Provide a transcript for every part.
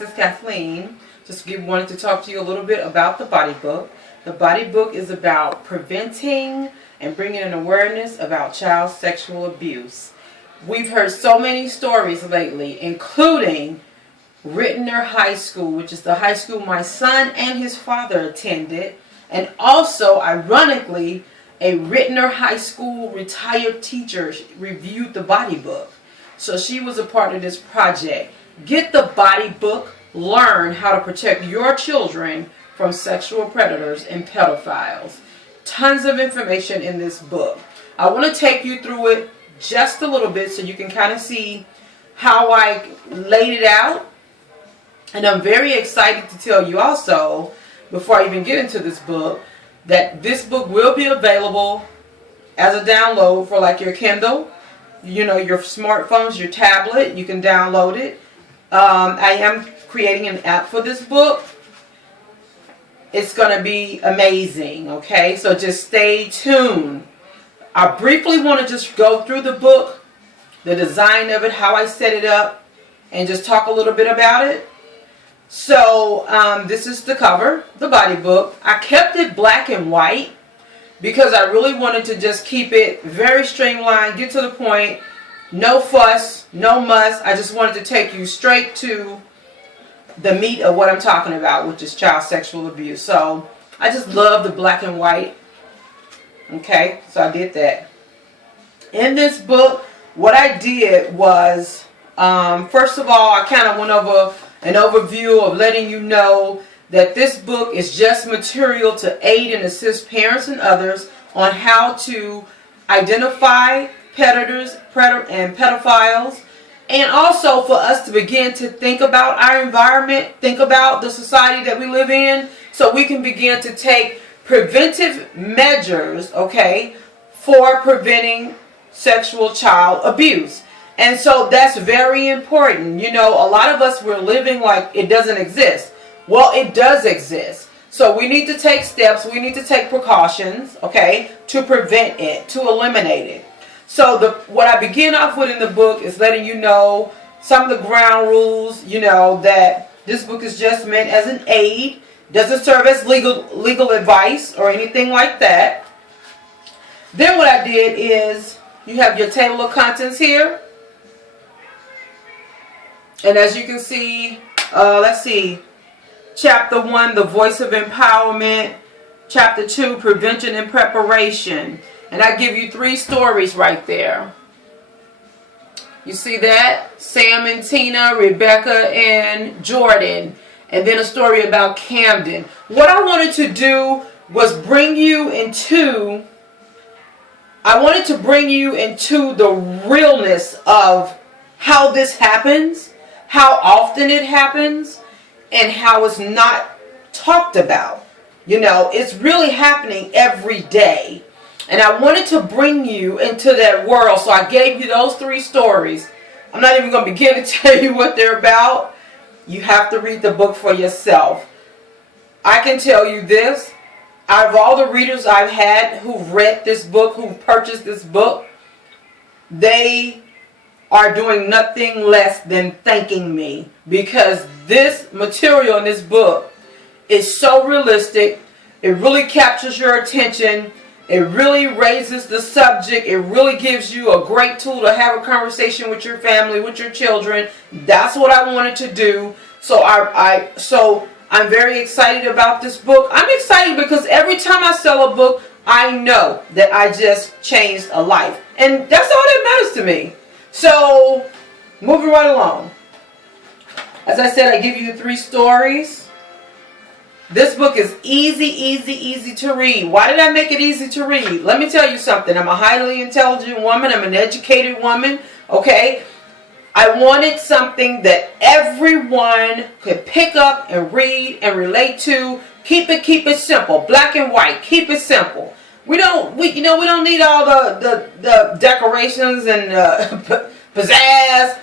this is Kathleen. Wanted to talk to you a little bit about the body book. The body book is about preventing and bringing an awareness about child sexual abuse. We've heard so many stories lately, including Rehearse High School, which is the high school my son and his father attended, and also, ironically, a Rehearse High School retired teacher reviewed the body book. So she was a part of this project. Get the body book, learn how to protect your children from sexual predators and pedophiles. Tons of information in this book. I want to take you through it just a little bit so you can kind of see how I laid it out. And I'm very excited to tell you also, before I even get into this book, that this book will be available as a download for like your Kindle, you know, your smartphones, your tablet. You can download it. I am creating an app for this book. It's going to be amazing, okay? So just stay tuned. I briefly want to just go through the book, the design of it, how I set it up, and just talk a little bit about it. So this is the cover, the body book. I kept it black and white because I really wanted to just keep it very streamlined, get to the point, no fuss, no muss. I just wanted to take you straight to the meat of what I'm talking about, which is child sexual abuse. So I just love the black and white. Okay, so I did that. In this book, what I did was, first of all, I kind of went over an overview of letting you know that this book is just material to aid and assist parents and others on how to identify predators and pedophiles, and also for us to begin to think about our environment, think about the society that we live in, so we can begin to take preventive measures, okay, for preventing sexual child abuse. And so that's very important. You know, a lot of us, we're living like it doesn't exist. Well, it does exist. So we need to take steps, we need to take precautions, okay, to prevent it, to eliminate it. So what I begin off with in the book is letting you know some of the ground rules, you know, that this book is just meant as an aid, doesn't serve as legal advice or anything like that. Then what I did is, you have your table of contents here. And as you can see, let's see, Chapter 1, The Voice of Empowerment. Chapter 2, Prevention and Preparation. And I give you 3 stories right there. You see that? Sam and Tina, Rebecca and Jordan. And then a story about Camden. What I wanted to do was bring you into, I wanted to bring you into the realness of how this happens, how often it happens, and how it's not talked about. You know, it's really happening every day. And I wanted to bring you into that world, so I gave you those 3 stories. I'm not even going to begin to tell you what they're about. You have to read the book for yourself. I can tell you this, out of all the readers I've had who've read this book, who've purchased this book, they are doing nothing less than thanking me, because this material in this book is so realistic. It really captures your attention. It really raises the subject. It really gives you a great tool to have a conversation with your family, with your children. That's what I wanted to do. So I'm very excited about this book. I'm excited because every time I sell a book, I know that I just changed a life. And that's all that matters to me. So, moving right along. As I said, I give you 3 stories. This book is easy to read. Why did I make it easy to read? Let me tell you something. I'm a highly intelligent woman. I'm an educated woman. Okay? I wanted something that everyone could pick up and read and relate to. Keep it simple. Black and white. Keep it simple. We don't need all the decorations and pizzazz.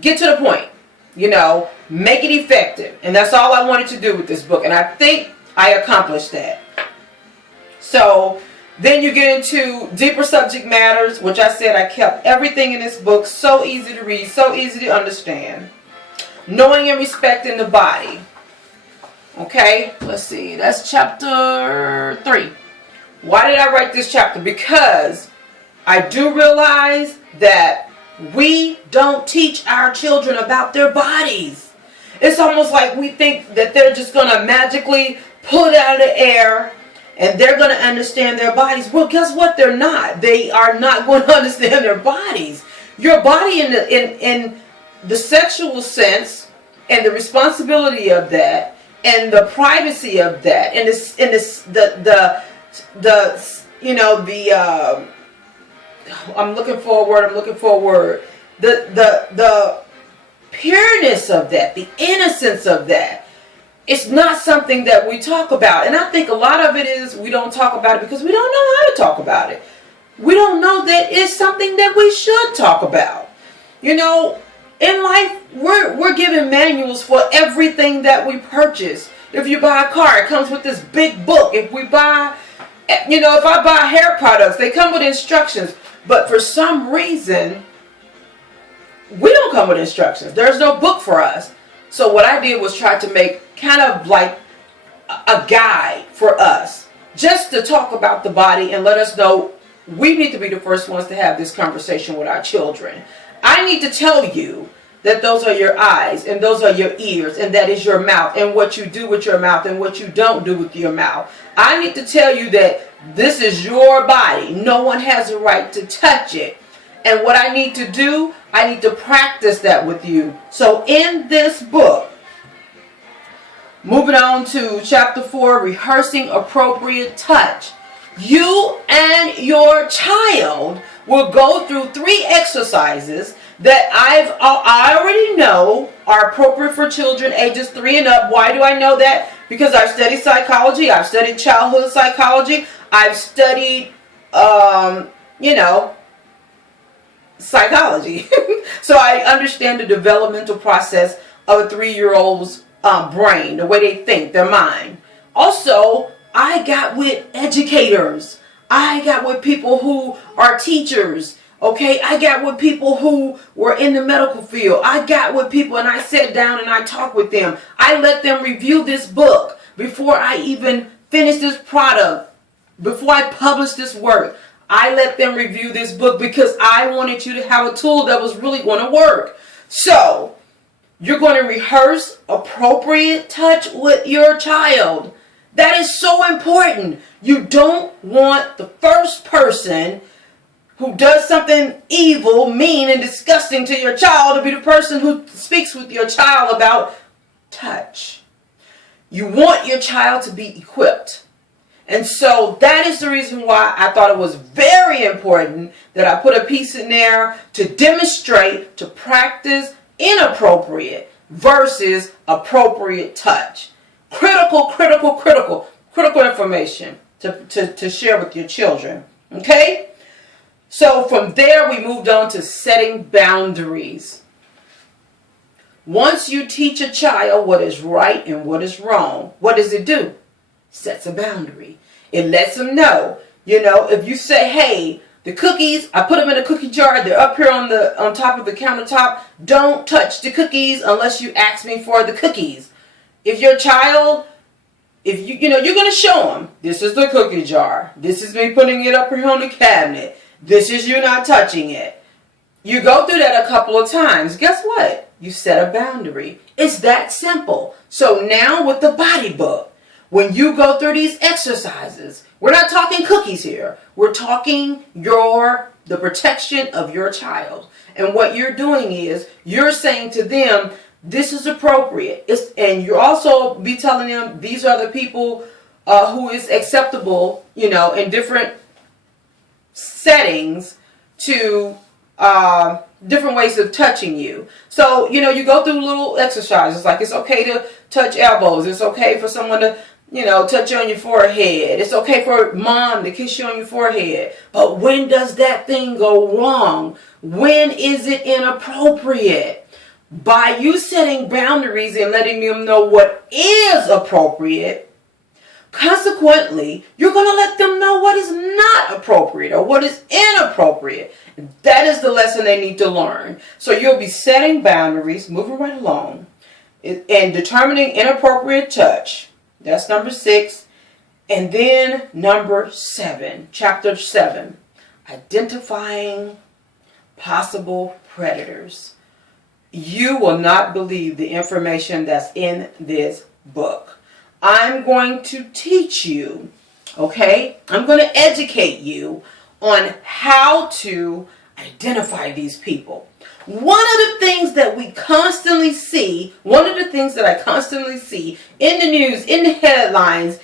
Get to the point. You know, make it effective. And that's all I wanted to do with this book. And I think I accomplished that. So then you get into deeper subject matters, which I said I kept everything in this book so easy to read, so easy to understand. knowing and respecting the body. Okay, let's see. That's chapter 3. Why did I write this chapter? Because I do realize that we don't teach our children about their bodies. It's almost like we think that they're just going to magically pull it out of the air and they're going to understand their bodies. Well, guess what? They're not. They are not going to understand their bodies. Your body in the sexual sense and the responsibility of that and the privacy of that and I'm looking for a word. The pureness of that, the innocence of that, it's not something that we talk about. And I think a lot of it is we don't talk about it because we don't know how to talk about it. We don't know that it's something that we should talk about. You know, in life, we're given manuals for everything that we purchase. If you buy a car, it comes with this big book. If we buy, if I buy hair products, they come with instructions. But for some reason, we don't come with instructions. There's no book for us. So what I did was try to make kind of like a guide for us, just to talk about the body and let us know we need to be the first ones to have this conversation with our children. I need to tell you that those are your eyes and those are your ears and that is your mouth and what you do with your mouth and what you don't do with your mouth. I need to tell you that this is your body. No one has a right to touch it. And what I need to do, I need to practice that with you. So in this book, moving on to chapter 4, rehearsing appropriate touch, you and your child will go through 3 exercises that I already know are appropriate for children ages 3 and up. Why do I know that? Because I've studied psychology. I've studied childhood psychology. I've studied, psychology. So I understand the developmental process of a 3-year-old's brain, the way they think, their mind. Also, I got with educators. I got with people who are teachers. Okay, I got with people who were in the medical field. I got with people and I sat down and I talked with them. I let them review this book before I even finish this product, before I publish this work. I let them review this book because I wanted you to have a tool that was really going to work. So, you're going to rehearse appropriate touch with your child. That is so important. You don't want the first person who does something evil, mean, and disgusting to your child to be the person who speaks with your child about touch. You want your child to be equipped. And so that is the reason why I thought it was very important that I put a piece in there to demonstrate, to practice inappropriate versus appropriate touch. Critical information to share with your children. Okay? So from there we moved on to setting boundaries. Once you teach a child what is right and what is wrong, what does it do? Sets a boundary. It lets them know, if you say, hey, the cookies, I put them in a cookie jar, they're up here on top of the countertop, don't touch the cookies unless you ask me for the cookies. If your child, you're going to show them, this is the cookie jar, this is me putting it up here on the cabinet, this is you not touching it. You go through that a couple of times. Guess what? You set a boundary. It's that simple. So now with the body book, when you go through these exercises, we're not talking cookies here. We're talking the protection of your child. And what you're doing is you're saying to them, this is appropriate. And you also be telling them these are the people who is acceptable, in different settings to different ways of touching you. So, you go through little exercises like it's okay to touch elbows. It's okay for someone to, touch you on your forehead. It's okay for mom to kiss you on your forehead. But when does that thing go wrong? When is it inappropriate? By you setting boundaries and letting them know what is appropriate, consequently, you're going to let them know what is not appropriate or what is inappropriate. That is the lesson they need to learn. So you'll be setting boundaries, moving right along. And determining inappropriate touch. That's number 6. And then number 7, chapter 7, identifying possible predators. You will not believe the information that's in this book. I'm going to teach you, okay? I'm going to educate you on how to identify these people. One of the things that we constantly see, one of the things that I constantly see in the news, in the headlines,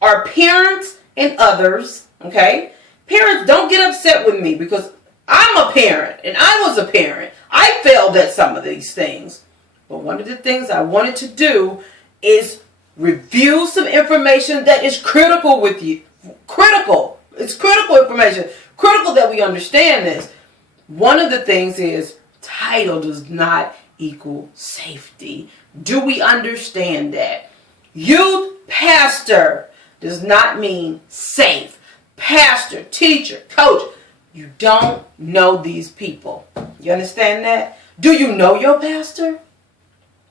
are parents and others, okay? Parents, don't get upset with me because I'm a parent and I was a parent. I failed at some of these things. But one of the things I wanted to do is review some information that is critical with you. Critical. It's critical information. Critical that we understand this. One of the things is title does not equal safety. Do we understand that? Youth pastor does not mean safe. Pastor, teacher, coach. You don't know these people. You understand that? Do you know your pastor?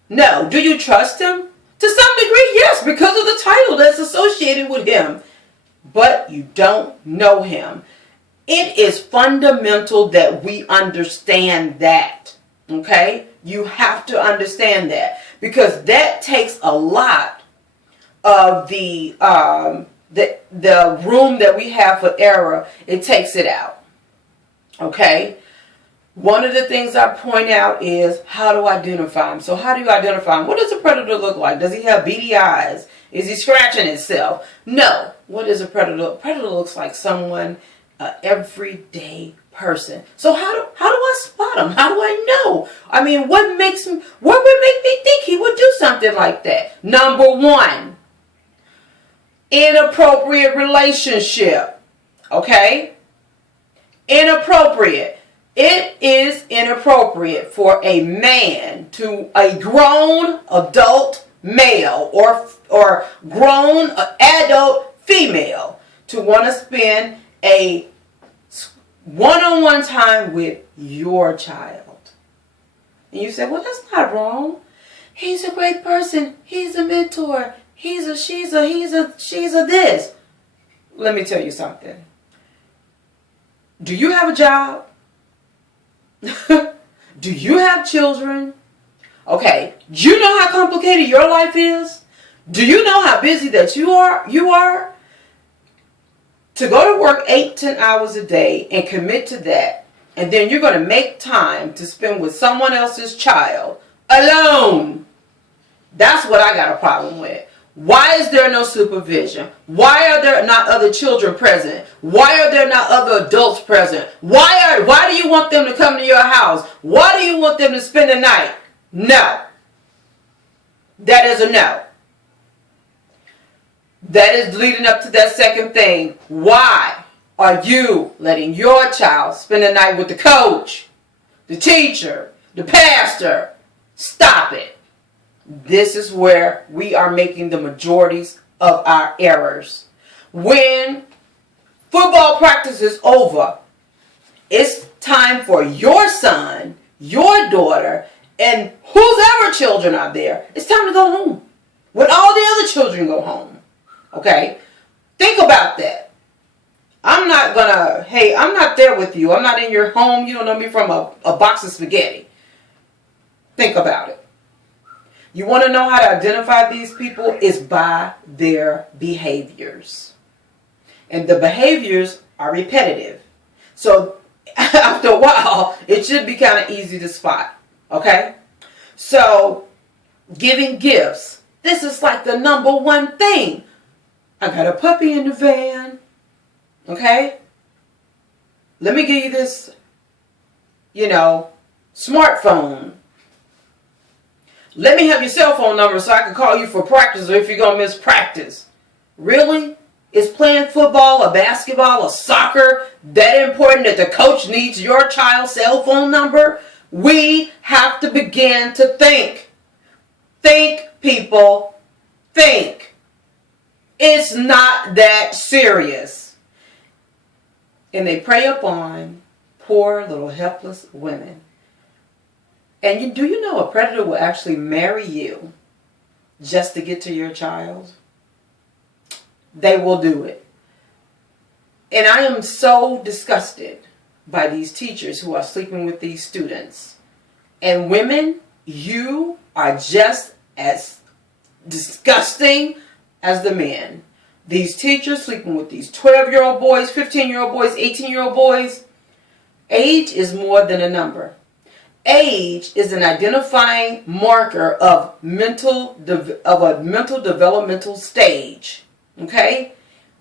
No. Do you trust him? To some degree, yes, because of the title that's associated with him. But you don't know him. It is fundamental that we understand that. Okay? You have to understand that. Because that takes a lot of the room that we have for error. It takes it out. Okay? One of the things I point out is how to identify him. So how do you identify him? What does a predator look like? Does he have beady eyes? Is he scratching himself? No. What is a predator? A predator looks like someone, an everyday person. So how do I spot him? How do I know? I mean, what would make me think he would do something like that? Number 1, inappropriate relationship. Okay? Inappropriate. It is inappropriate for a man to a grown adult male or grown adult female to want to spend a one-on-one time with your child. And you say, well, that's not wrong. He's a great person. He's a mentor. She's a this. Let me tell you something. Do you have a job? Do you have children? Okay, do you know how complicated your life is? Do you know how busy that you are? To go to work 8-10 hours a day and commit to that, and then you're going to make time to spend with someone else's child alone. That's what I got a problem with. Why is there no supervision? Why are there not other children present? Why are there not other adults present? Why do you want them to come to your house? Why do you want them to spend the night? No. That is a no. That is leading up to that second thing. Why are you letting your child spend the night with the coach, the teacher, the pastor? Stop it. This is where we are making the majorities of our errors. When football practice is over, it's time for your son, your daughter, and whoever children are there, it's time to go home. When all the other children go home. Okay? Think about that. I'm not there with you. I'm not in your home. You don't know me from a box of spaghetti. Think about it. You want to know how to identify these people? Is by their behaviors. And the behaviors are repetitive. So after a while, it should be kind of easy to spot. Okay? So giving gifts. This is like the number 1 thing. I got a puppy in the van. Okay? Let me give you this, smartphone. Let me have your cell phone number so I can call you for practice or if you're going to miss practice. Really? Is playing football or basketball or soccer that important that the coach needs your child's cell phone number? We have to begin to think. Think, people. Think. It's not that serious. And they prey upon poor little helpless women. And do you know a predator will actually marry you just to get to your child? They will do it. And I am so disgusted by these teachers who are sleeping with these students. And women, you are just as disgusting as the men. These teachers sleeping with these 12-year-old boys, 15-year-old boys, 18-year-old boys. Age is more than a number. Age is an identifying marker of a mental developmental stage. Okay?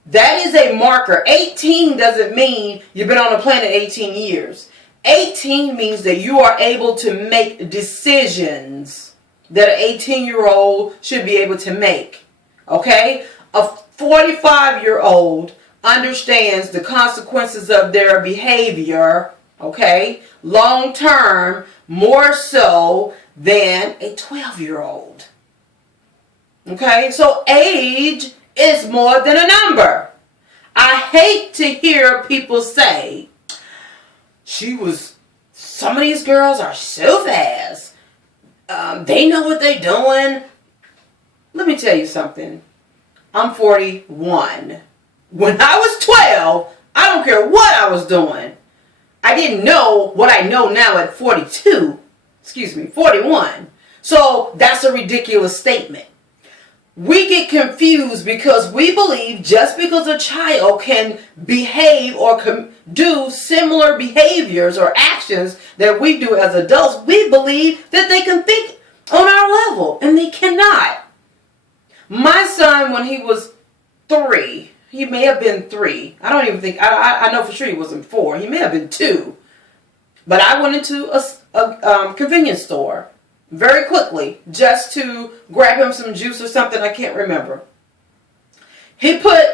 That is a marker. 18 doesn't mean you've been on the planet 18 years. 18 means that you are able to make decisions that an 18-year-old should be able to make. Okay? A 45-year-old understands the consequences of their behavior, okay, long term, more so than a 12-year-old. Okay? So age is more than a number. I hate to hear people say, some of these girls are so fast. They know what they're doing. Let me tell you something. I'm 41. When I was 12, I don't care what I was doing. I didn't know what I know now at 41. So that's a ridiculous statement. We get confused because we believe just because a child can behave or do similar behaviors or actions that we do as adults, we believe that they can think on our level, and they cannot. My son, when he was 3, he may have been 3. I don't even think, I know for sure he wasn't 4. He may have been 2. But I went into a convenience store very quickly just to grab him some juice or something. I can't remember. He put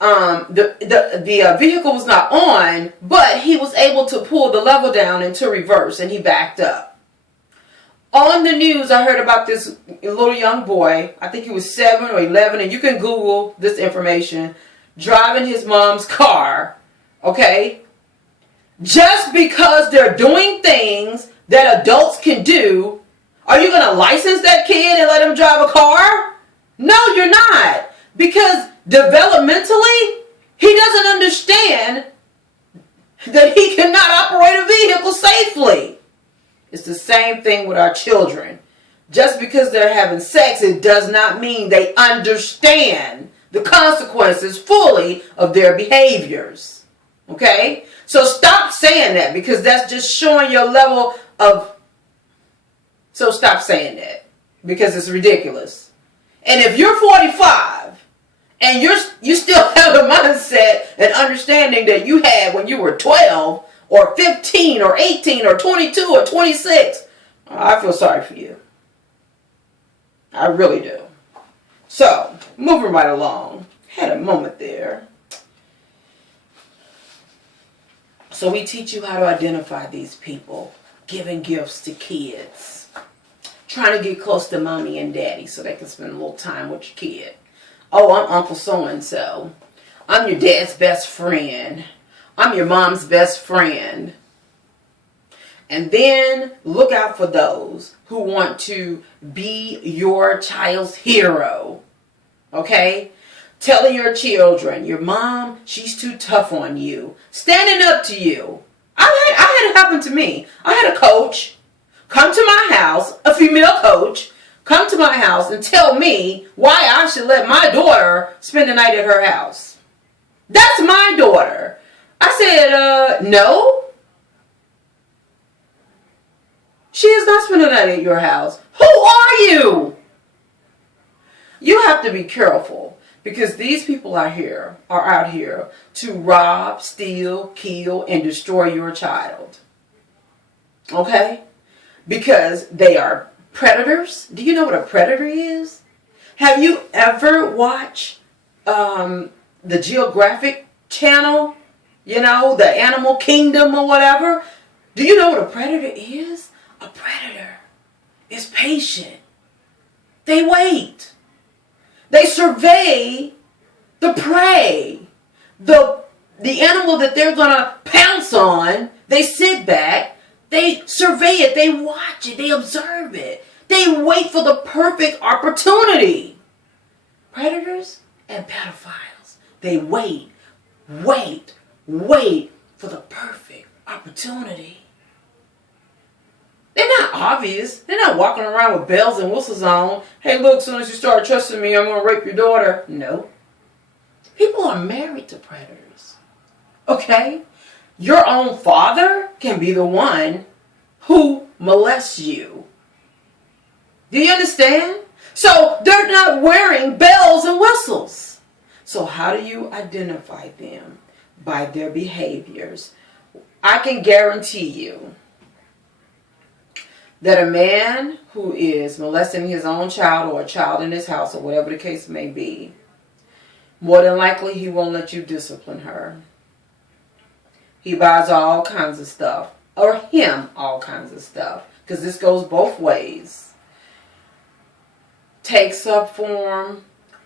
the vehicle was not on, but he was able to pull the level down into reverse, and he backed up. On the news, I heard about this little young boy. I think he was 7 or 11, and you can Google this information. Driving his mom's car, okay? Just because they're doing things that adults can do, are you going to license that kid and let him drive a car? No, you're not. Because developmentally, he doesn't understand that he cannot operate a vehicle safely. It's the same thing with our children. Just because they're having sex, it does not mean they understand the consequences fully of their behaviors. Okay? So stop saying that, because that's just showing your level of... So stop saying that, because it's ridiculous. And if you're 45 and you still have the mindset and understanding that you had when you were 12 or 15 or 18 or 22 or 26, I feel sorry for you. I really do. So, moving right along. Had a moment there. So we teach you how to identify these people, giving gifts to kids, trying to get close to mommy and daddy so they can spend a little time with your kid. Oh, I'm Uncle so-and-so. I'm your dad's best friend. I'm your mom's best friend. And then look out for those who want to be your child's hero. Okay? Telling your children, your mom, she's too tough on you. Standing up to you. I had it happen to me. I had a coach come to my house, a female coach, come to my house and tell me why I should let my daughter spend the night at her house. That's my daughter. I said, no. She is not spending the night at your house. Who are you? You have to be careful, because these people are out here to rob, steal, kill, and destroy your child. Okay? Because they are predators. Do you know what a predator is? Have you ever watched the Geographic Channel? You know, the Animal Kingdom or whatever? Do you know what a predator is? A predator is patient. They wait. They survey the prey. The animal that they're going to pounce on, they sit back, They survey it, they watch it, they observe it. They wait for the perfect opportunity. Predators and pedophiles, they wait for the perfect opportunity. They're not obvious. They're not walking around with bells and whistles on. Hey, look, as soon as you start trusting me, I'm going to rape your daughter. No. People are married to predators. Okay? Your own father can be the one who molests you. Do you understand? So they're not wearing bells and whistles. So how do you identify them? By their behaviors. I can guarantee you that a man who is molesting his own child or a child in his house or whatever the case may be, more than likely he won't let you discipline her. He buys all kinds of stuff, or him all kinds of stuff, because this goes both ways. Takes up for him,